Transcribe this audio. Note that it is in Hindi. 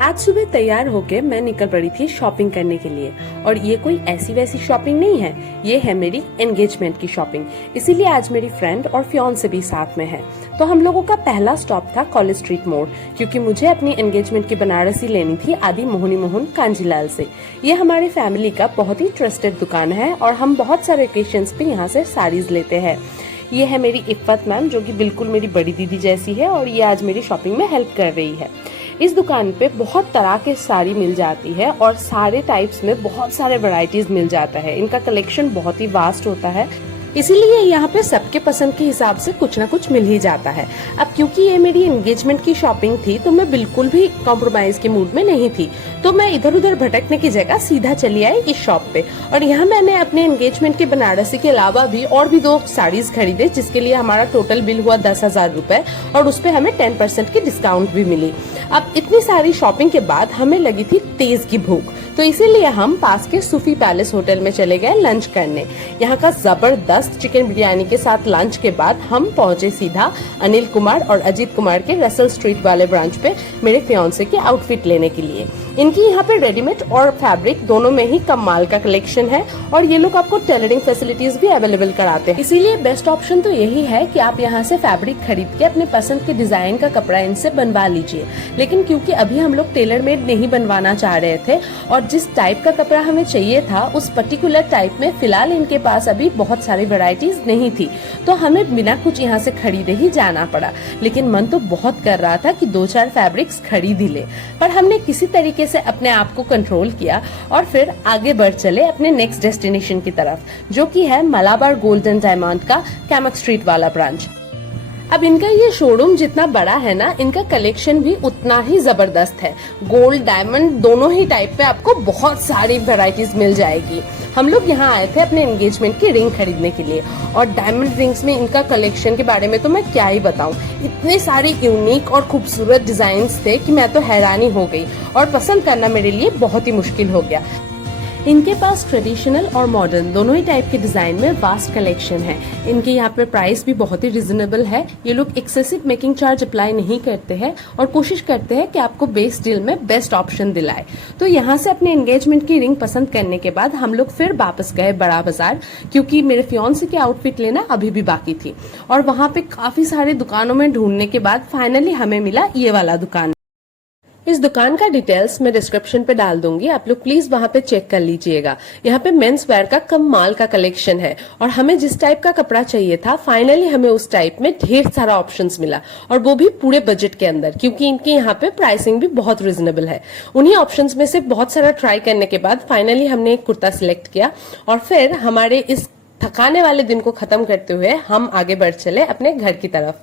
आज सुबह तैयार होके मैं निकल पड़ी थी शॉपिंग करने के लिए। और ये कोई ऐसी वैसी शॉपिंग नहीं है, ये है मेरी एंगेजमेंट की शॉपिंग। इसीलिए आज मेरी फ्रेंड और फियांसे भी साथ में है। तो हम लोगों का पहला स्टॉप था कॉलेज स्ट्रीट मोड़, क्योंकि मुझे अपनी एंगेजमेंट की बनारसी लेनी थी आदि मोहिनी मोहन कांजीलाल से। ये हमारी फैमिली का बहुत ही ट्रस्टेड दुकान है और हम बहुत सारे ओकेशंस पे यहाँ से साड़ीज लेते हैं। ये है मेरी इफ़त मैम, जो कि बिल्कुल मेरी बड़ी दीदी जैसी है और ये आज मेरी शॉपिंग में हेल्प कर रही है। इस दुकान पे बहुत तरह के साड़ी मिल जाती है और सारे टाइप्स में बहुत सारे वैरायटीज मिल जाता है। इनका कलेक्शन बहुत ही वास्ट होता है, इसीलिए यहाँ पे सबके पसंद के हिसाब से कुछ ना कुछ मिल ही जाता है। अब क्योंकि ये मेरी एंगेजमेंट की शॉपिंग थी तो मैं बिल्कुल भी कॉम्प्रोमाइज के मूड में नहीं थी, तो मैं इधर उधर भटकने की जगह सीधा चली आई इस शॉप पे। और यहाँ मैंने अपने एंगेजमेंट के बनारसी के अलावा भी और भी 2 साड़ीज खरीदे, जिसके लिए हमारा टोटल बिल हुआ 10,000 रुपए और उस पर हमें 10% की डिस्काउंट भी मिली। अब इतनी सारी शॉपिंग के बाद हमें लगी थी तेज की भूख, तो इसीलिए हम पास के सूफी पैलेस होटल में चले गए लंच करने। यहाँ का जबरदस्त चिकन बिरयानी के साथ लंच के बाद हम पहुंचे सीधा अनिल कुमार और अजीत कुमार के रसल स्ट्रीट वाले ब्रांच पे मेरे फियांसे के आउटफिट लेने के लिए। इनकी यहाँ पे रेडीमेड और फैब्रिक दोनों में ही कमाल का कलेक्शन है और ये लोग आपको टेलरिंग फैसिलिटीज भी अवेलेबल कराते हैं। इसीलिए बेस्ट ऑप्शन तो यही है कि आप यहाँ से फैब्रिक खरीद के अपने पसंद के डिजाइन का कपड़ा इनसे बनवा लीजिए। लेकिन क्योंकि अभी हम लोग टेलर मेड नहीं बनवाना चाह रहे थे और जिस टाइप का कपड़ा हमें चाहिए था उस पर्टिकुलर टाइप में फिलहाल इनके पास अभी बहुत सारी वैरायटीज नहीं थी, तो हमें बिना कुछ यहाँ से खरीदे ही जाना पड़ा। लेकिन मन तो बहुत कर रहा था कि 2-4 फैब्रिक्स खरीद ही ले, पर हमने किसी तरीके से अपने आप को कंट्रोल किया और फिर आगे बढ़ चले अपने नेक्स्ट डेस्टिनेशन की तरफ, जो कि है मलाबार गोल्ड एंड डायमंड का कैमक स्ट्रीट वाला ब्रांच। अब इनका ये शोरूम जितना बड़ा है ना, इनका कलेक्शन भी उतना ही जबरदस्त है। गोल्ड डायमंड दोनों ही टाइप पे आपको बहुत सारी वैरायटीज मिल जाएगी। हम लोग यहाँ आए थे अपने एंगेजमेंट की रिंग खरीदने के लिए और डायमंड रिंग्स में इनका कलेक्शन के बारे में तो मैं क्या ही बताऊं। इतने सारे यूनिक और खूबसूरत डिजाइन्स थे कि मैं तो हैरानी हो गई और पसंद करना मेरे लिए बहुत ही मुश्किल हो गया। इनके पास ट्रेडिशनल और मॉडर्न दोनों ही टाइप के डिजाइन में वास्ट कलेक्शन है। इनके यहाँ पे प्राइस भी बहुत ही रिजनेबल है। ये लोग एक्सेसिव मेकिंग चार्ज अप्लाई नहीं करते हैं और कोशिश करते हैं कि आपको बेस डील में बेस्ट ऑप्शन दिलाए। तो यहाँ से अपने एंगेजमेंट की रिंग पसंद करने के बाद हम लोग फिर वापस गए बड़ा बाजार, क्योंकि मेरे फियांसे के आउटफिट लेना अभी भी बाकी थी। और वहाँ पे काफी सारे दुकानों में ढूंढने के बाद फाइनली हमें मिला ये वाला दुकान। इस दुकान का डिटेल्स मैं डिस्क्रिप्शन पे डाल दूंगी, आप लोग प्लीज वहां पे चेक कर लीजिएगा। यहाँ पे मेंस वेयर का कमाल का कलेक्शन है और हमें जिस टाइप का कपड़ा चाहिए था फाइनली हमें उस टाइप में ढेर सारा ऑप्शंस मिला, और वो भी पूरे बजट के अंदर, क्योंकि इनके यहाँ पे प्राइसिंग भी बहुत रिजनेबल है। उन्हीं ऑप्शंस में से बहुत सारा ट्राई करने के बाद फाइनली हमने एक कुर्ता सिलेक्ट किया और फिर हमारे इस थकाने वाले दिन को खत्म करते हुए हम आगे बढ़ चले अपने घर की तरफ।